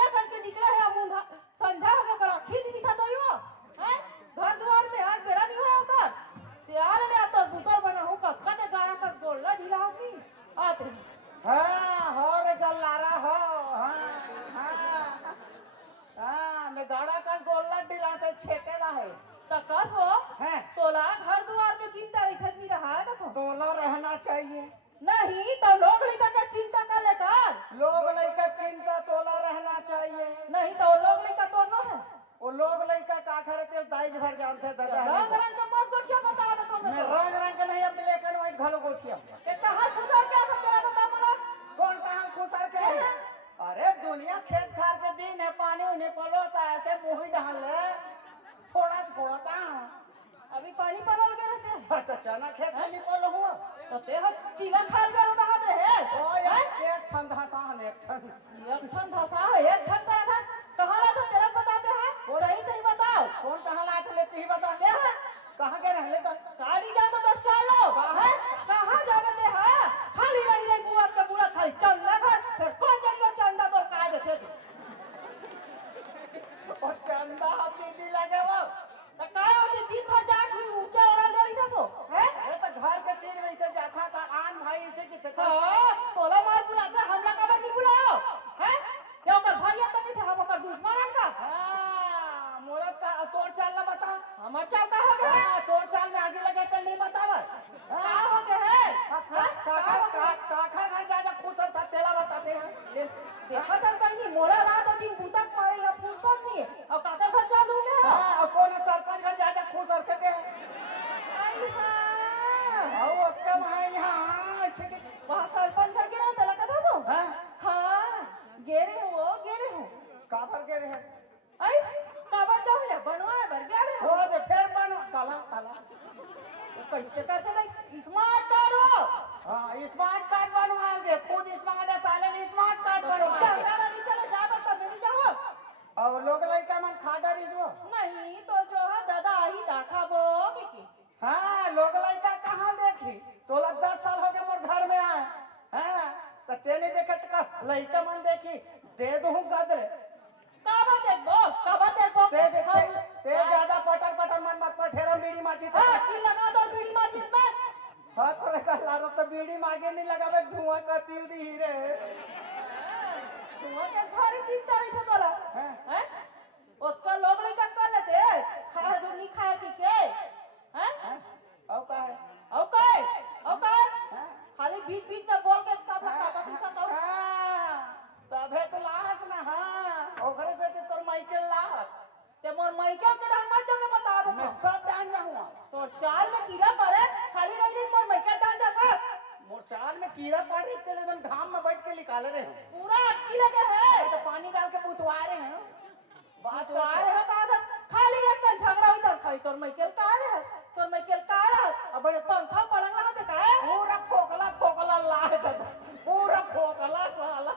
कनिया करके निकले है मुंह संझा हो गया खी नहीं था तो यो हैं घर द्वार में आज बेरा नहीं हुआ होता तैयार ले तो बुकर बना हो कक्का ने गाना कर गोला ढीला होगी आते हाँ हो रे गल्लारा हो हाँ मैं गाड़ा का गोला ढीलाते छेकेला है तकस हो हैं तोला घर द्वार में चिंता रखत नहीं रहा है तो तोला रहना चाहिए नहीं तो लोग लड़का का चिंता कर लेकर लोग लड़का चिंता तोला रहना चाहिए नहीं तो लोग लड़का तो न है वो लोग लड़का का करे ते दाइज भर जानते दादा रंग रंग का मत गोठिया बता दो मैं तुम्हें रंग रंग के नहीं अब ब्लैक एंड व्हाइट घालो गोठिया के कहां खुसर क्या था तेरा बता मला कौन कहां खुसर के है? अरे दुनिया खेत खार के दिन है पानी उन्हें पलोता ऐसे मुंह डाल ले थोड़ा थोड़ा अभी पानी पड़ल गए रहते तो चना खेत में निकल हुआ तो ते चीला खाल गए कहां रहे ओ यार एक ठन धसान एक ठन धसा है एक ठन का था कहां रहा था तेरा बताते हैं सही सही बताओ कौन कहां लाए थे लेते ही बता ले है कहां गए रहले तो गाड़ी जा तो चलो है कहां जावे ले है खाली रही रही बुआ के बुआ खाली चल ले घर फिर कौन जरिया चंदा तो का देते और चंदा दीदी लगे वो तो काय होती दिन भर जाग हुई ऊंचा ओढ़ा दे रही था सो है ये तो घर के तीन में से जाथा का आन भाई से कि ते तोला मार बुलाता हमला का नहीं बुलाओ हैं क्या कर भाई तक से हम कर दुश्मन का हां मोला का तोड़ चाल ला बता हमर चाल का हो गया हां तोड़ चाल में आगे लगे तो नहीं बतावा का हो गया है काका घर जा खुश था तेला बताते हैं देखा तर बहनी मोला रात और दिन बूतक मारे या फुर्सत नहीं है और काका घर चालू में हां कौन सरपंच घर जा खुश रखे के आई हां आओ ओके वहां यहां अच्छे के वहां सरपंच घर के नाम तला कथा सो हां हां गेरे हो काबर के रहे आई काबर जाओ ले बनवाए बर गेरे हो दे फिर बन काला काला कैसे करते नहीं स्मार्ट कार्ड हो हां स्मार्ट कार्ड बनवा दे खुद स्मार्ट है साले ने स्मार्ट कार्ड बनवा चला नहीं चले जा बता मेरी जाओ और लोग लइका मन खाडा रिसो नहीं तो जो है दादा ही दाखाबो की हां लोग लइका कहां देखी तोला 10 साल हो गए मोर घर में आए हां तो तेने देखत का लइका मन देखी दे दूं गदरे काबा देखो ते ज्यादा पटर पटर मन मत पठेरा बीड़ी माची तो की लगा दो बीड़ी माचिस में हाथ रे कल्ला तो बीड़ी मांगे नहीं लगावे धुआं का तिल दी रे तुम के भारी चिंता रही थे तोला हैं उसका लोग नहीं कर लेते खा दूर नहीं खाए के हैं औ का है औ का खाली बीच बीच में बोल के सब काका पीछा तो तबे तो लाहस ना हां ओकरे से तोर माइकल लाहस ते मोर माइकल के नाम मत जमे बता दो मैं सब जान जाऊंगा तो चाल में कीड़ा पड़े खाली रही रही मोर माइकल जान जा खा मोर चाल में कीड़ा पड़ रही तेरे एकदम घाम में बैठ के निकाले रहे पूरा अटकी लगे है तो पानी डाल के बुतवा रहे हैं बात तो आ रहे कहा था खाली एक दिन झगड़ा हुई तो खाली तोर माइकल का है तोर माइकल का है अब बड़े पंखा पलंग लगा दे का है पूरा फोकला लाए था पूरा फोकला साला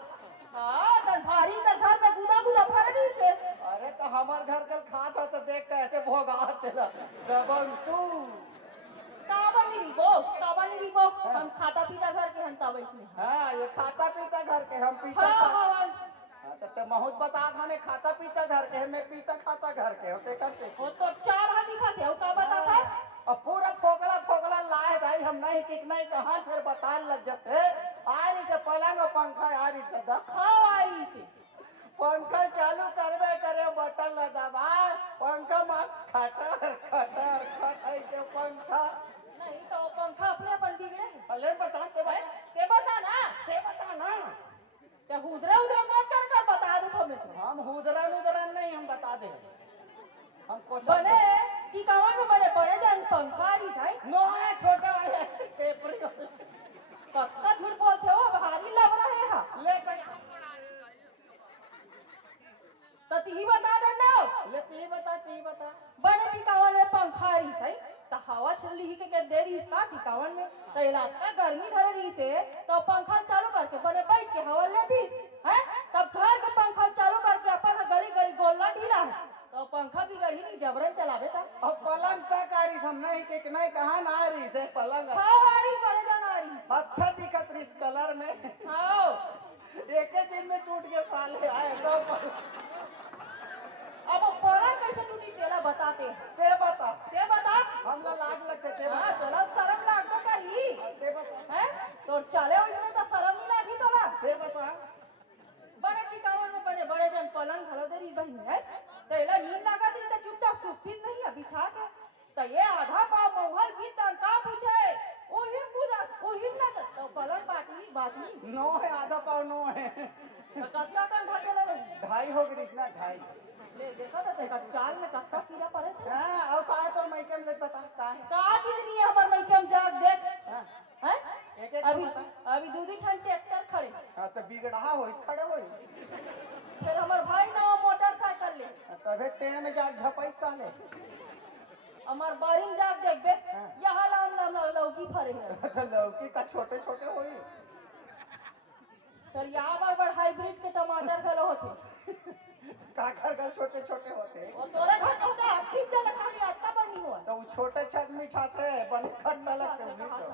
हां तन भारी का घर में गुदा भर नहीं से अरे तो हमार घर कल खाता तो देख कैसे भोगा तेरा दबंग तू काबा नहीं रिबो हम खाता पीता घर के हंता वैसे हां ये खाता पीता घर के हम पीता हां तो बहुत बता थाने खाता पीता घर के मैं पीता खाता घर के होते करते वो तो चार हाथ दिखाते हो का बता था और पूरा फोकला लाए दाई हम नहीं किक नहीं कहां फिर बता लग जाते आ रही से पलंग और पंखा आ रही से खावारी से पंखा चालू करबे करे बटन ल दबा पंखा मत खटर ऐसे पंखा नहीं तो पंखा अपने अपन बिगड़े अले बता के भाई के बता ना क्या हुदरा मत कर बता दो हमें हम हुदरा नहीं हम बता दे हमको बने की गांव में बड़े जन पंखा रही है नो है छोटा वाले टेपरी वाले कक्का झूठ बोलते हो भारी लग रहे हैं ले तो ती बता देना ले ती बता बने टिकावन में पंखा रही है तो हवा चल रही के देरी इसका टिकावन में तो इलाका गर्मी धरे रही से तो पंखा चालू करके बने बैठ के हवा लेती है तब घर के पंखा चालू करके अपन गली गोला ढीला है तो पंखा भी गड़ी नहीं जबरन चलावे था अब पलंग तक आ रही हम नहीं के नहीं कहां ना आ रही से पलंग हां आ रही पड़े जाना आ रही अच्छा दिखत रही इस कलर में हां एक ही दिन में टूट गए साले आए तो अब वो पलंग कैसे टूटी तेरा बताते ते बता ते बता हमला लाग लगते ते हाँ बता तोला शर्म लागो करी ते बता हैं तो चले उसमें तो शर्म नहीं लागी तोला ते बता बड़े टिकावन में बड़े बड़े जन पलंग घलो दे रही बहन है तो एला नींद लगा दी तो चुपचाप सुती नहीं है बिछा के तो ये आधा पाव मोहल भी तन का पूछे ओही पूरा ओही ना तो पलंग बाटली नो है आधा पाव नो है तो कतना टन भर गेले रही 2.5 हो गई ना 2.5 ले देखा तो तेरा चाल में कत्ता कीड़ा पड़े थे हाँ और काहे तो मैं केम ले पता काहे का चीज नहीं है हमर मई के हम जाग देख हाँ हैं एक एक अभी बता अभी दूधी ठन ट्रैक्टर खड़े हाँ तो बिगड़ा होई खड़े होई फिर हमर भाई ना मोटरसाइकिल ले तबे पेड़ में जा झपई साले हमार बारी में जाग देख बे हाँ। यहाँ लाम लौकी फरे है तो लौकी का छोटे छोटे होई फिर यहाँ बड़ हाइब्रिड के टमाटर घलो होते काकर का छोटे छोटे होते और तोरे घर तो होते अत्ती चल खाली अत्ता पर नहीं हुआ तो वो छोटे छत मीठाते बन खट्टा लगते भी तो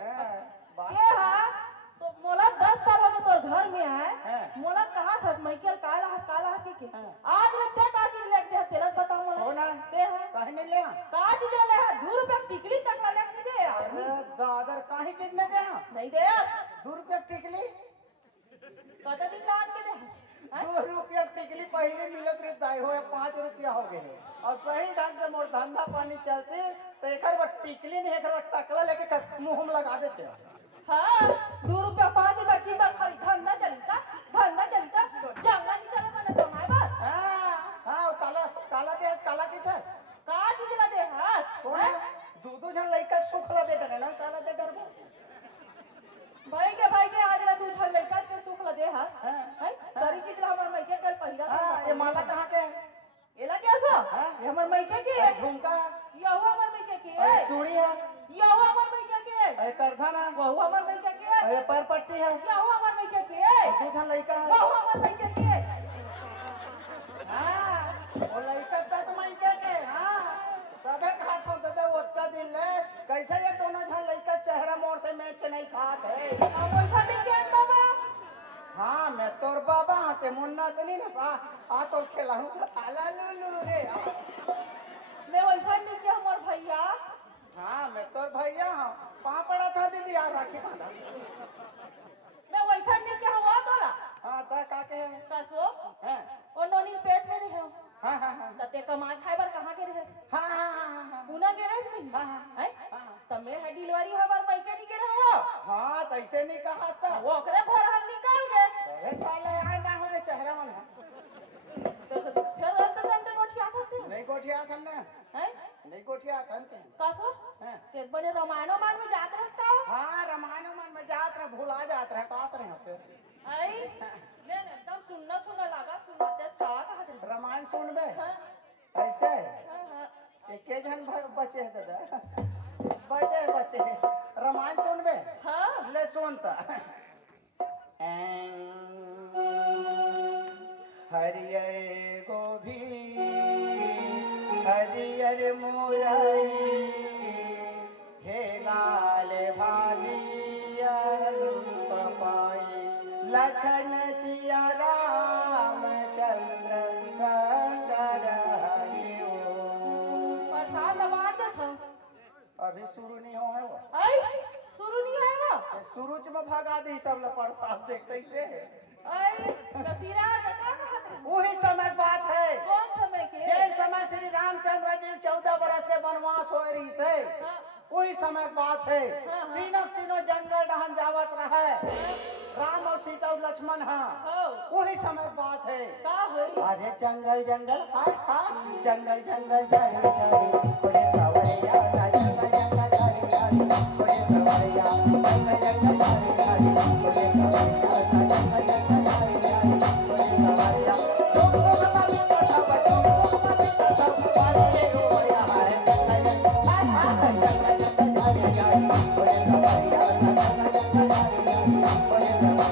हैं बात ये है तो मोला 10 साल हो गए तो घर में हाँ। है मोला कहा था माइकल काला हंस के हाँ। आज लगते का चीज लेके दे तेरा बताऊं हो मोला ना ते है काहे नहीं ले का चीज ले है 2 रुपए टिकली तक ला लेके दे अरे दादर काहे चीज में दे नहीं दे 2 रुपया टिकली कत दिन लान के दे हैं? 2 रुपया टिकली पहले मिलत रही दाई हो 5 रुपया हो गए और सही ढंग से मोर धंधा पानी चलते तो एक बार टिकली नहीं एक बार टकला लेके मुंह में लगा देते हाँ 2 रुपया 5 रुपया की बार खाली धंधा चलता तो जंगल नहीं चले मैंने कमाए बार हाँ हाँ काला काला देश काला की था का चीज ला दे हां कौन है दो जन लड़का सुखला दे डरे ना काला दे डर भाई के आज ला तू छल लइका के सुख ला दे हां हाँ। हैं सारी चीज ला हमर मई के कल पहिरा हाँ ये माला कहाँ के एला क्या सो हाँ। ये हमर मई के ये झुमका ये हुआ हमर मई के ये चूड़ी है ये हुआ हमर मई के ये करधन है वो हुआ हमर मई के ये पैर पट्टी है ये हुआ हमर मई के दो जन लड़का वो है हुआ हमर मई के हाँ वो लड़का तक मैं के हाँ तबे कहा छोड़ दे ओतका दिन ले कैसे ये दोनों जन लड़का चेहरा मोड़ से मैच नहीं खात है अब वैसा देखिए बाबा हाँ मैं तोर बाबा ते मुन्ना तो नहीं ना आ तो खेला हूँ आला लुलु रे मैं वैसा नहीं किया हमर भैया हाँ मैं तोर भैया हूँ पापड़ा था दीदी यार राखी बांधा मैं वैसा नहीं किया हुआ तोला हाँ ता का के है कसो हाँ और नोनी पेट में रहे हाँ हाँ हाँ तते कमाए खाए बर कहां के रहे हाँ हाँ हाँ हाँ पुना के रहे नहीं हाँ, हाँ, हैं हाँ। तमे है डिलीवरी हमार मायके नहीं के रहो हाँ तो ऐसे नहीं कहा था वो ओकरे भर हम निकाल गए अरे साले आए ना होने चेहरा मन तो फिर अंत गोठिया करते नहीं गोठिया था ना हैं नहीं गोठिया था ना कसो हाँ। के बने रामायणो मान में जात रहता हाँ रामायण मन में जात रहे भुला जात रहे तात रहे फिर आई ले एकदम सुनना लगा सुनाते सा कहते रामायण सुनबे हां ऐसे हां एक जन बचे है दादा बचे रामायण सुनबे हां ले सुनता हरियर गोभी हरियर मुरई हे लाल भाजिया पपाई लखन सिया राम चंद्र संगर हरिओ प्रसाद बांट था अभी शुरू नहीं हो है वो आई शुरू नहीं होएगा शुरू में भगा दी सब लोग प्रसाद देखते से आई कसीरा जगह कहते वही समय बात है कौन समय के जैन समय श्री रामचंद्र जी 14 बरस के वनवास हो रही से हाँ। वही समय बात है हाँ। तीनों जंगल डहन जावत रहे राम और सीता और लक्ष्मण हाँ हो वही समय बात है का होई अरे जंगल जंगल हाय हाय जंगल जंगल झाड़ी झाड़ी कोई सावरिया ना जंगल जंगल झाड़ी झाड़ी कोई सावरिया जंगल जंगल झाड़ी झाड़ी कोई सावरिया ना जंगल जंगल झाड़ी झाड़ी कोई सावरिया लोग हमारी कथा बच्चों हमारी कथा वाले हो या है जंगल जंगल हाय हाय जंगल जंगल झाड़ी झाड़ी कोई सावरिया ना जंगल जंगल झाड़ी झाड़ी कोई सावरिया जंगल जंगल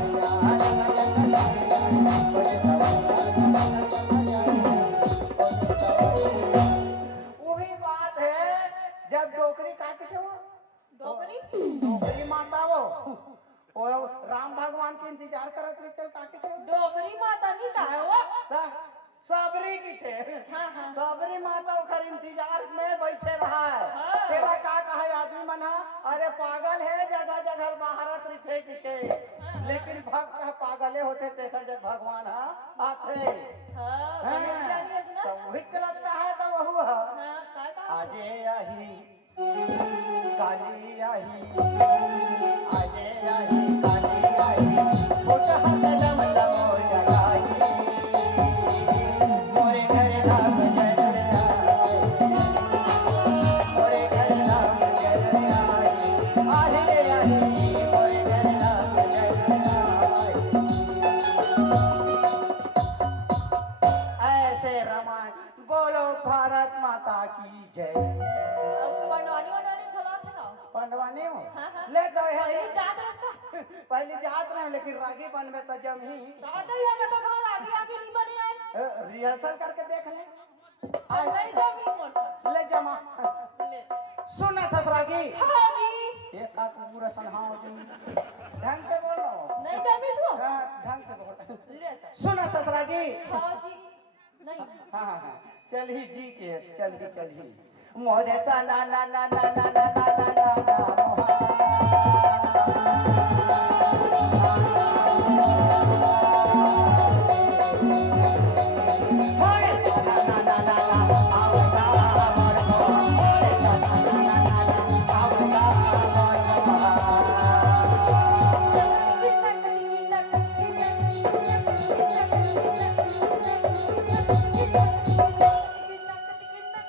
झाड़ी झाड़ी कोई सावरिया वही बात है जब डोकरी काटे थे वो डोकरी डोकरी मारता वो राम भगवान के इंतजार सबरी की थे। हाँ, हाँ। सबरी माता ओकर इंतजार में बैठे रहा है। हाँ। तेरा का कहा आदमी मन हा, अरे पागल है जगह जगह बाहरत रहे के लेकिन भक्त है पागले होते तेकर जब भगवान हा आथे। हाँ, हाँ, गणेश जानी है ना? तो वही चलता है तो वहू है। हाँ, का? आजे आही काली आही, आजे आही काली आही, मोटा कदम लमो जगाई, मोरे घर राम जय रे आए, मोरे घर राम जय रे आए, आही आही मोरे घर राम जय रे आए। ऐसे रामायण बोलो भारत माता की जय। बनवानी खला थे ना? पंडवानी हो हाँ, हाँ। ले गए पहली हैं जात रस्ता। पहली जात नहीं लेकिन रागी बन में तो जम ही दादा ही हमें तो घर आगे नहीं बनी है। रिहर्सल करके देख ले नहीं जब ही मोटर। ले जमा ले। सुना था रागी हाँ जी। एक का पूरा सनहाओ दी ढंग से बोलो नहीं जमी तू? ढंग से बोलो ले। सुना था रागी हाँ जी। नहीं। हाँ चल ही जी के चल ही मोरे सा ना ना ना ना ना ना ना ना ना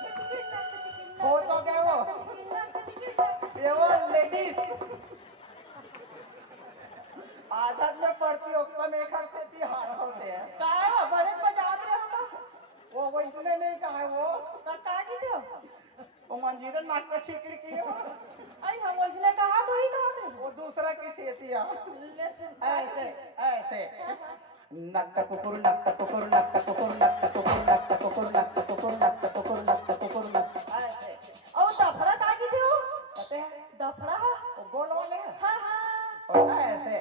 हो तो गए वो लेडीज आदत में पड़ती हो कम एक से थी हार होते हैं का बड़े बजा रहे हम। वो वैसने नहीं कहा है वो का की थे? वो मंजीरा नाक का छिकरी की हो आई हम उसने कहा तो ही कहा थे। वो दूसरा की थी ले सुन। ऐसे ऐसे नक्का कुकुर नक्का कुकुर नक्का कुकुर नक्का कुकुर नक्का कुकुर नक्का कुकुर नक्का कुकुर नक्का कुकुर नक्का ऐसे और दफड़ा का की थे वो? पता है दफड़ा? वो गोल वाले हैं हाँ हाँ। और ऐसे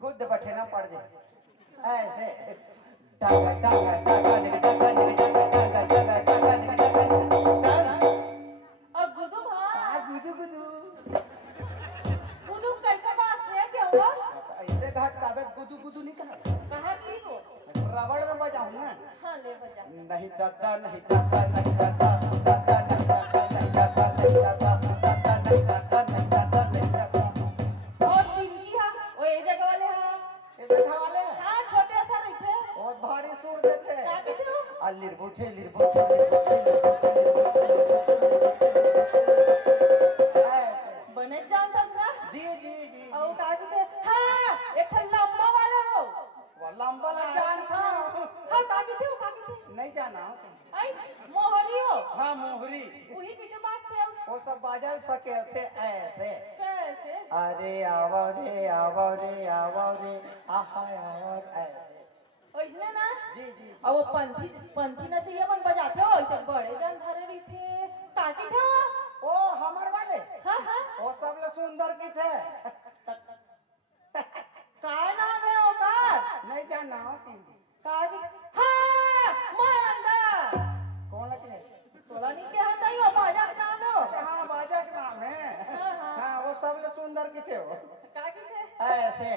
खुद बैठे ना पड़ जाए ऐसे टागा टागा टागा निक टागा निक टागा टागा टागा निक टागा और गुदू भाई गुदू गुदू गुदू कैसे बात है क्या हुआ? ऐसे घाट काबे गुदू गुदू नहीं कहा कहाँ की हो? रबड़ में बजाऊं ना हाँ ले बजा। नहीं दादा नहीं दादा नहीं दादा दादा नहीं दादा नहीं दादा नहीं दादा दादा नहीं दादा नहीं दादा नहीं दादा और तिनकी हाँ वो ये जगह वाले हाँ ये देखा वाले हैं हाँ छोटे सा रहते हैं। बहुत भारी सूर देते क्या हैं कहते हो? अल्लीर बूठे लिर बूठे ऐसे बने जानता ना? जी जी जी और का कहते हाँ एक ठल्ला लंबा वाला हो। वो लंबा लग जान था हाँ का कहते हो का कहते हो? नहीं जाना आई मोहरी हो। हाँ मोहरी वही कैसे बात थे? वो सब बाजल सके थे ऐसे कैसे? अरे आवो रे आवो रे आवो रे आहा आवो ऐसे वैसने ना? जी जी और वो पंथी ना चाहिए मन बजाते हो ऐसे बड़े जन धरे रही थे काटी थे वो? ओ हमारे वाले हाँ हाँ। वो सब लोग सुंदर की थे का नाम है ओकार? नहीं जाना का हाँ महेंद्र। कौन लगे तोला नहीं क्या होता ही हो बाजा का नाम हो? अच्छा हाँ बाजा का नाम है हाँ, हाँ। हाँ वो सब लोग सुंदर की थे वो का की थे? ऐसे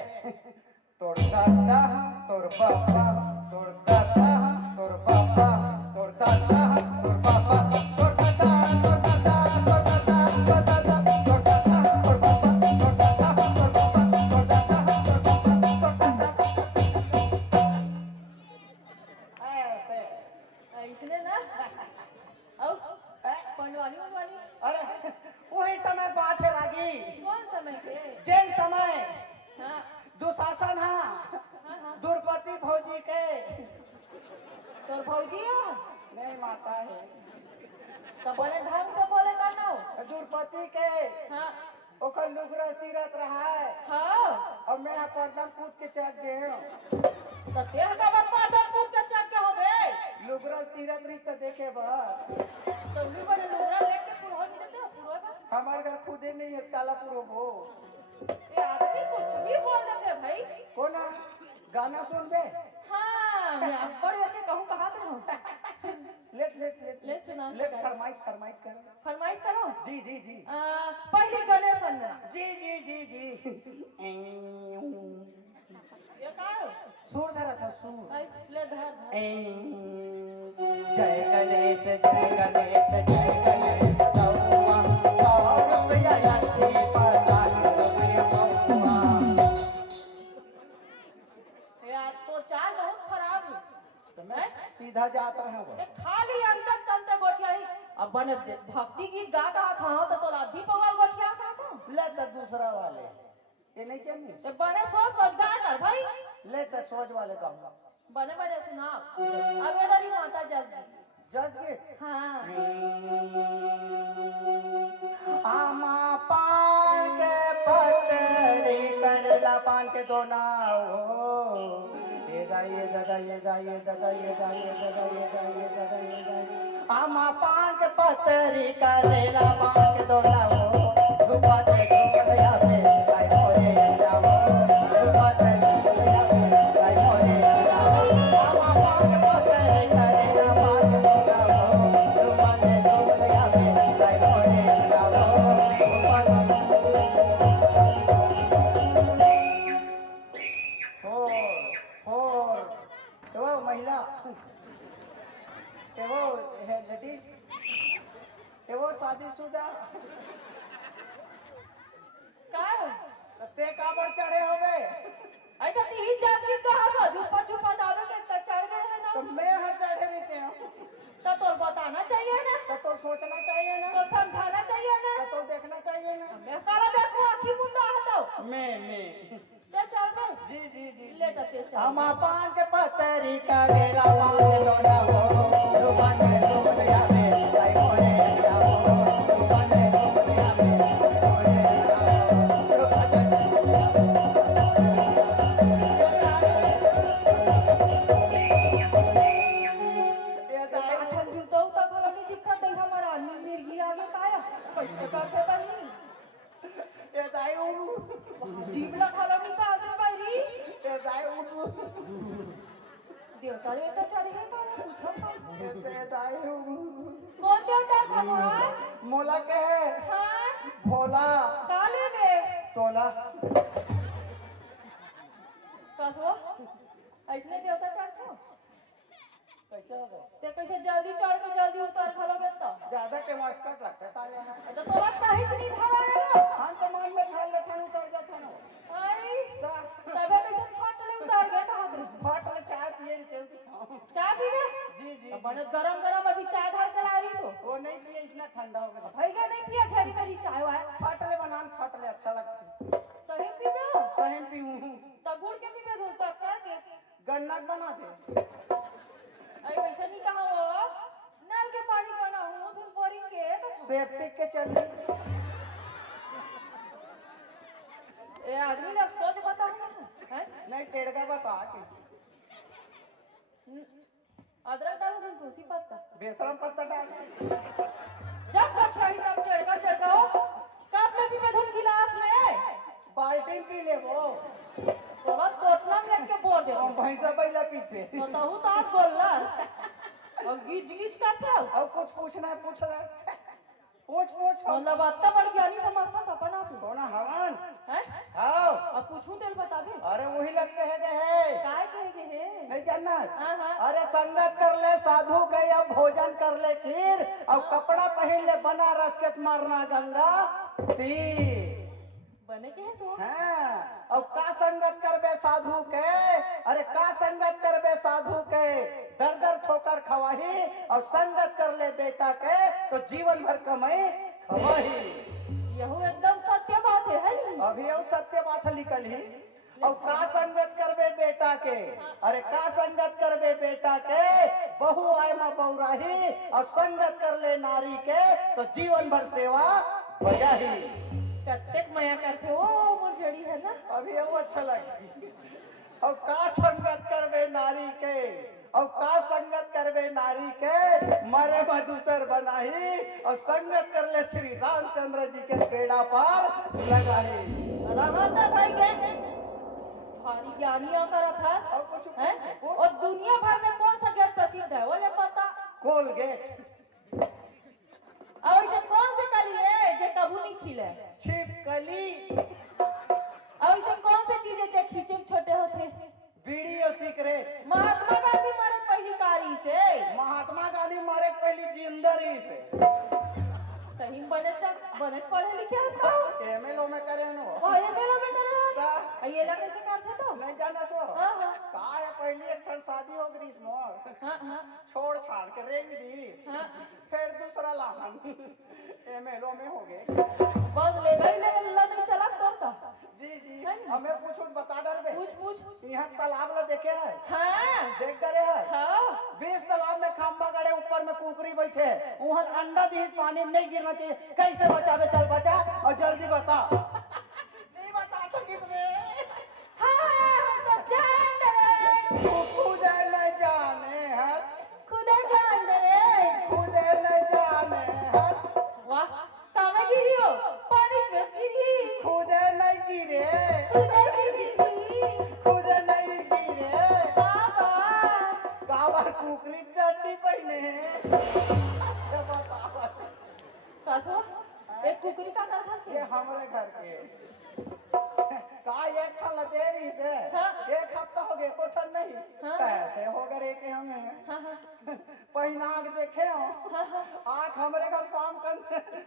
तोड़ दादा तोड़ बाबा तोड़ दादा तोड़ बाबा तोड़ दादा तोड़ बाबा तोड़ दादा तोड़ दादा तोड़ दादा तोड़ दादा तोड़ दादा तोड़ बाबा तोड़ दादा तोड़ बाबा तोड़ दादा तोड़ बाबा तोड़ दादा ऐसे ऐसने ना? और पंडवानी अरे वही समय बात है रागी कौन समय के? जैन समय हाँ दुशासन हाँ हाँ हाँ। द्रौपदी भौजी के तो भौजी हो? नहीं माता है तो बोले ढंग से बोले का ना हो? द्रौपदी के हाँ ओकर लुगरा तीरथ रहा है हाँ। और मैं पर्दम कूद के चक गए तो तेल का बप्पा दर कूद के चक के हो बे? लुगरा तीरथ रही तो देखे बस तो भी बड़े लोग लेके पुरहो नहीं देते हो पुरहो का? हमारे घर खुदे नहीं है कालापुर हो ये आदमी कुछ भी बोल देते हैं भाई। कौन गाना सुन बे। हाँ मैं बड़ करके कहूँ कहा तो हूँ ले सुना फरमाइश फरमाइश कर। फरमाइश करो। जी जी जी पहली गणेश वंदना। जी जी जी जी ये का है? सुर धरा था सुर। ले धर धर। जय गणेश जय गणेश जय गणेश गौवा 100 रुपया यात्री 50 रुपया गौवा। यार तो चाल बहुत खराब है। तो मैं सीधा जाता हूँ। ये खाली अंतर तंत्र गोठिया ही। अब बने भक्ति गीत गा कहा था तो राधी पवाल गोठिया कहा था। ले तो दूसरा वाले ये नहीं चाहिए। ये बने सोच सोच गा कर भाई। ले तो सोच वाले गाऊंगा। बने बने सुना। अब इधर ही माता जज जज गीत। हाँ आमा पान के पतरी करला पान के दोना हो ये दा ये दा ये दा ये दा ये दा ये दा ये दा ये दा ये दा आमा पान के पतरी करला पान के दोना हो रुपा दे गया पे आई होए जाओ रुपा दे गया पे आई होए जाओ आमा पान के पतरी करला पान के दोना हो रुपा दे गया पे आई होए जाओ वो महिला वो है लेडीज वो शादीशुदा का ते काबर चढ़े होवे आई तो तीन जात की कहा था झुपा झुपा डालो के चढ़ गए है ना। तो मैं यहाँ चढ़े रहते हैं तो बताना चाहिए ना। तो सोचना चाहिए ना। तो समझाना चाहिए ना। तो देखना चाहिए ना। मैं काला देखो आँखी मुंडा हटाओ। मैं ले चल बे। जी जी जी ले जाते चल। हम पान के पतरी का गेला पान के दोना हो रुपा दे दुनिया में आई होए जाओ रुपा दे दुनिया में होए जाओ रुपा दे दुनिया ये दाई आठन जूतो तो खलो नहीं दिक्कत है हमारा निर्गी आगे काया कैसे करते बनी ये दाई जीवला खलो नहीं का आगे बाई ये दाई देवता रे तो चढ़ गए का पूछो ये दाई कौन देवता भगवान मोला के है हां भोला काले में तोला कसो ऐसने देवता चढ़ते हो कैसे होगा ते कैसे जल्दी चढ़ के जल्दी उतर खलोगे तो ज्यादा टेमास्कट लगता है साले यहाँ तो तोरा काहे नहीं धारा है हम तो मान में ढाल लेते हैं उतर जाते हैं आई तबे कैसे फट ले उतर गए कहां पे फट ले चाय पिए रहते हैं चाय पीवे जी जी बने गरम गरम अभी चाय धर के ला रही हो वो नहीं पिए इसलिए ठंडा हो गया भैया नहीं पिया घेरी मेरी चाय है फट ले बनान फट ले अच्छा लगता है सही पीवे हो सही पीऊं तब गुड़ के पीवे हो शक्कर के गन्ना बना दे आई वैसे नहीं कहा हो नल के पानी बना हूं फिर बोरिंग के सेफ्टिक के चल ए आदमी ने सोच बताओ ना हैं नहीं टेढ़गा बता के अदरक डालो तुम तुलसी पत्ता बेसरम पत्ता डाल जब तक चाहिए तब चढ़का कब में पीवे धुन गिलास में बाल्टी पी ले वो थोड़ा तोतला में लेके बोल दे और भैंसा बैला पीछे तो तहु तो आज बोलला और गिज गिज का था और कुछ पूछना है पूछ ले पूछ मतलब अत्ता बड़ ज्ञानी समझता सपना तू कौन हवन हैं आओ अब पूछूं तेल बताबे अरे वही लगते है काय कहे है नहीं जानना हां अरे संगत कर ले साधु के या भोजन कर ले खीर और कपड़ा पहन ले बनारस के मारना गंगा तीर बने के है सो हाँ और का संगत करबे साधु के अरे का संगत करबे साधु के दर दर ठोकर खवाही और संगत कर ले बेटा के तो जीवन भर कमाई खवाही यहू एकदम सत्य बात है नहीं अभी और सत्य बात लिखल ही और का संगत करबे बेटा के अरे का संगत करबे बेटा के बहु आय में बौराही और संगत कर ले नारी के तो जीवन भर सेवा बजाही प्रत्येक मया करते हो मुरझड़ी है ना अभी वो अच्छा लगे और का संगत करबे नारी के और का संगत करबे नारी के मरे मधुसर बनाही और संगत कर ले श्री रामचंद्र जी के बेड़ा पर लगाही रहता भाई के भारी ज्ञानिया करत है और कुछ हैं? और दुनिया भर में कौन सा गेट प्रसिद्ध है वो ले पता? कोलगेट। और इसे कौन से कली है जो कबू नहीं खिले? छिपकली। और इसे कौन से चीजें जो खींचे में छोटे होते? बीड़ी और सिगरेट। महात्मा गांधी मारे पहली कारी से। महात्मा गांधी मारे पहली जिंदरी से। सही बने पढ़े लिखे हो एमएलओ में करे नो। और ये मेला में करे हो का ये लगे से करते तो नहीं जाना सो। हाँ हाँ का है पहली एक ठन शादी हो गई मोर। हाँ हाँ छोड़ छाड़ के रेंग दी। हाँ फिर दूसरा लाहन एमएलओ में हो गए। बस ले गई ले नहीं चला तो का जी जी हमें कुछ बता डर बे। पूछ यहाँ तालाब ला देखे है? हाँ देख डरे है? हाँ 20 तालाब में खंबा गड़े ऊपर में कुकरी बैठे है वहाँ अंडा दी पानी में नहीं गिरना चाहिए कैसे बचावे चल बचा और जल्दी बता। नहीं बता सकी हम तो जान रहे खुद न जाने है खुदा जान रहे खुद न जाने है वाह कामे गिरी हो पानी में गिरी खुद नहीं गिरे खुदा गिरी खुद नहीं गिरे बाबा काबर कुकरी चट्टी पहने अच्छा बता कसो एक कुकरी का कर ये हमारे घर के का एक ठन लतेरी से हाँ। एक हफ्ता हो गया कोठन नहीं हाँ। कैसे हो गए रे के हमें हाँ हाँ पहिनाक देखे हो हाँ हाँ आँख हमरे घर शाम कर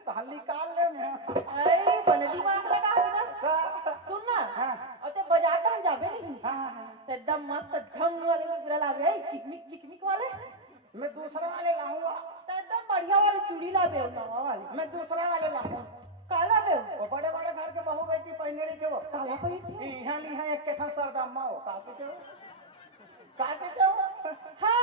तो निकाल ले में अरे बने दिमाग लगा है ना सुन ना हाँ। और ते बाजार कहाँ जाबे नहीं हाँ ते एकदम मस्त झंग वाले गुजरा लावे चिकमिक वाले मैं दूसरा वाले लाऊंगा ते एकदम बढ़िया वाली चूड़ी लावे हो नवा वाली मैं दूसरा वाले लाऊंगा काला बे वो बड़े बड़े घर के बहू बेटी पहने रही थे वो काला पे यहाँ ली है एक के साथ सरदामा हो काके थे हाँ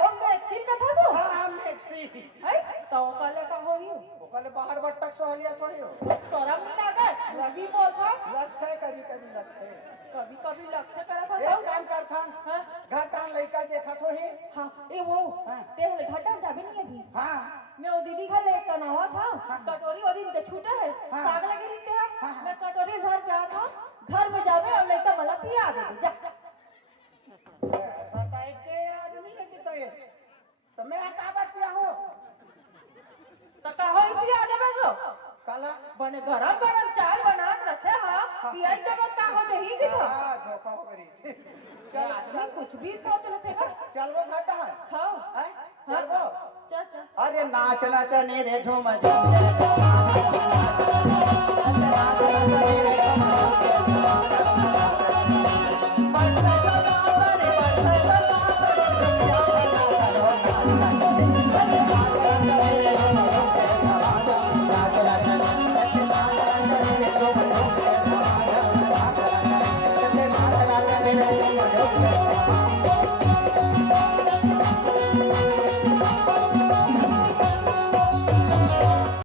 वो मैक्सिन का था सो हाँ मैक्सी है तो काले का हो ही वो कल बाहर बट्टक सोहलिया छोड़ी हो शर्म नहीं लगा लगी बोल था लगते कभी कभी लगते कभी लगते करा था एक काम कर था हाँ घर टान लड़का देखा तो ही हाँ ए वो हाँ। ते घटा जाबे नहीं अभी हाँ मैं वो दीदी का ले कनावा था कटोरी वो दिन के छूटे है हाँ। साग लगे रहते हैं हाँ। मैं कटोरी धर के आता घर में जावे और लड़का मला पिया दे जा ऐसा टाइप के आदमी है कि तो मैं का बतिया हूँ तो कहो ही पिया दे बस काला बने गरम चाय बना के रखे हाँ पिया के बाद का हो ही की था हाँ धोखा हो गई चल आदमी कुछ भी सोच लेते हैं चल वो घाटा है हाँ हैं? चल वो चल अरे नाच नचने रे झूम झूम